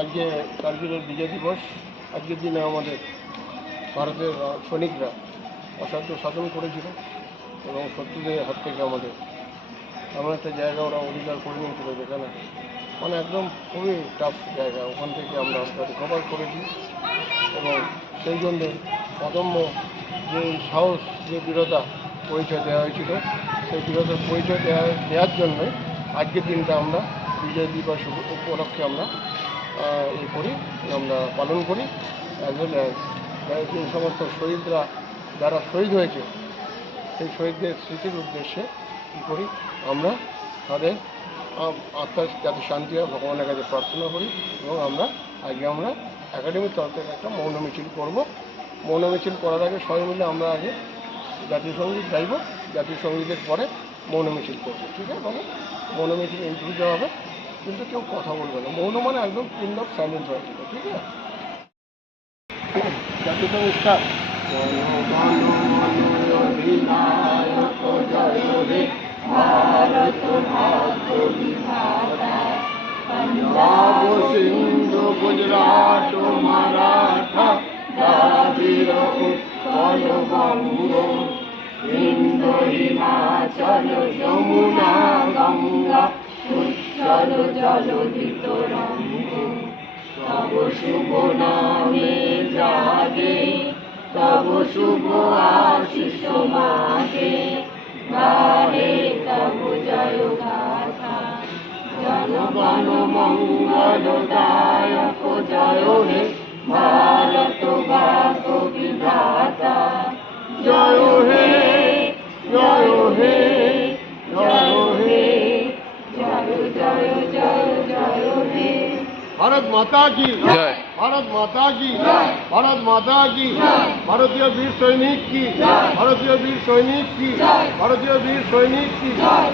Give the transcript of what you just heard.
আজকে কার্গিলের বিজয় দিবস। আজকের দিনে আমাদের ভারতের সৈনিকরা অসাধ্য সাধন করেছিল এবং শত্রুদের হাত থেকে আমাদের এমন একটা জায়গা ওরা অধিকার করে নিয়েছিল যেখানে মানে একদম খুবই টাফ জায়গা, ওখান থেকে আমরা রিকভার করেছি এবং সেই জন্যে অদম্য যে সাহস, যে বীরতা পরিচয় দেওয়া হয়েছিল, সেই বীরতার পরিচয় দেওয়ার জন্যই আজকের দিনটা আমরা বিজয় দিবস উপলক্ষে আমরা করি, আমরা পালন করি। অ্যাজ ওয়েল অ্যাজ যে সমস্ত শহীদরা যারা শহীদ হয়েছে সেই শহীদদের স্মৃতির উদ্দেশ্যে কী করি, আমরা তাদের আত্মার যাতে শান্তি হয় ভগবানের কাছে প্রার্থনা করি এবং আমরা একাডেমির তরফ থেকে একটা মৌন মিছিল করবো। মৌন মিছিল করার আগে সবাই মিলে আমরা আগে জাতীয় সঙ্গীত গাইব, জাতীয় সঙ্গীতের পরে মৌন মিছিল করবো। ঠিক আছে, মানে মৌন মিছিল ইন্ট্রো দেওয়া হবে, কিন্তু কেউ কথা বলবে না। মৌন মানে একদম পিন অফ সাইলেন্স হয়ে যাবে। ঠিক আছে, জাতীয় সঙ্গীত স্টার্ট। পাঞ্জাব সিন্ধু গুজরাট মারাঠা দ্রাবিড় উৎকল বঙ্গ ইন্দো হিমাচল যমুনা গঙ্গা উচ্ছল জলধি তরঙ্গ তব শুভ নামে জাগে তব শুভ আশিস মাগে গাহে তব জয় গাথা জনগণ মঙ্গলদায়ক জয় হে ভারত ভাগ বিধাতা জয় হে জয় হে জয় হে জয় জয় জয় জয় হে। ভারত মাতা কি জয়, ভারত মাতা কি জয়, ভারত মাতা কি জয়, ভারতীয় বীর সৈনিক কি জয়, ভারতীয় বীর সৈনিক কি জয়, ভারতীয় বীর সৈনিক কি জয়।